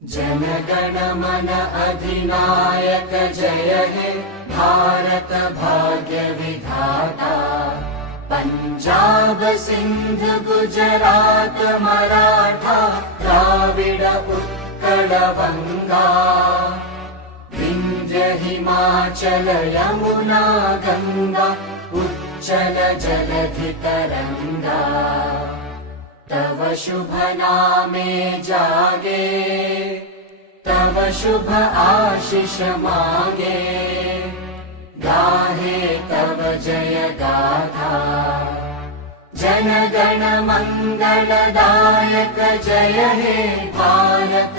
जन मन अधिनायक जय हे भारत भाग्य विधाता। पंजाब सिंध गुजरात मराठा द्राविड उत्कल बंगा। विंध्य हिमाचल यमुना गंगा उच्चल जलधि तरंगा। तव शुभ नामे जागे तव शुभ आशीष मांगे। गाहे तव जय गाथा जन गण मंगलदायक जय हे भारत